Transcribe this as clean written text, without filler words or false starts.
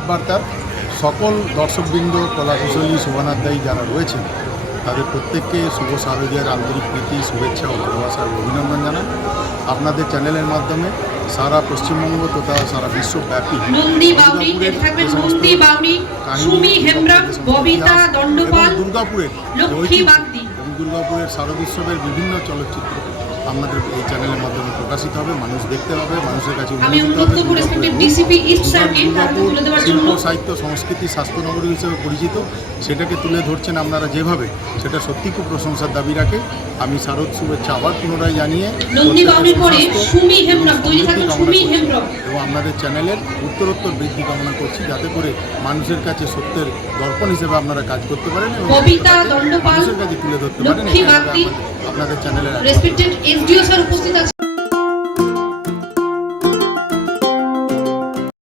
দিলীপ বার্তার সকল দর্শকবৃন্দ, কলাকুশলী, শোভানাধ্যায়ী যারা রয়েছেন তাদের প্রত্যেককে শুভ শারদীয়ার আন্তরিক প্রীতি, শুভেচ্ছা ও ভালোবাসা ও অভিনন্দন জানান। আপনাদের চ্যানেলের মাধ্যমে সারা পশ্চিমবঙ্গ তথা সারা বিশ্বব্যাপী দুর্গাপুরের এবং দুর্গাপুরের শারদোৎসবের বিভিন্ন চলচ্চিত্র আপনাদের এই চ্যানেলের মাধ্যমে প্রকাশিত হবে, মানুষ দেখতে পাবে, মানুষের কাছে দুর্গাপুর শিল্প, সাহিত্য, সংস্কৃতি, স্বাস্থ্যনগরী হিসেবে পরিচিত, সেটাকে তুলে ধরছেন আপনারা যেভাবে, সেটা সত্যি খুব প্রশংসার দাবি রাখে। আমি শারদ শুভেচ্ছা আবার পুনরায় জানিয়ে এবং আপনাদের চ্যানেলের উত্তরোত্তর বৃদ্ধি কামনা করছি, যাতে করে মানুষের কাছে সত্যের দর্পণ হিসেবে আপনারা কাজ করতে পারেন এবং মানুষের কাছে তুলে ধরতে পারেন। আপনাদের চ্যানেলের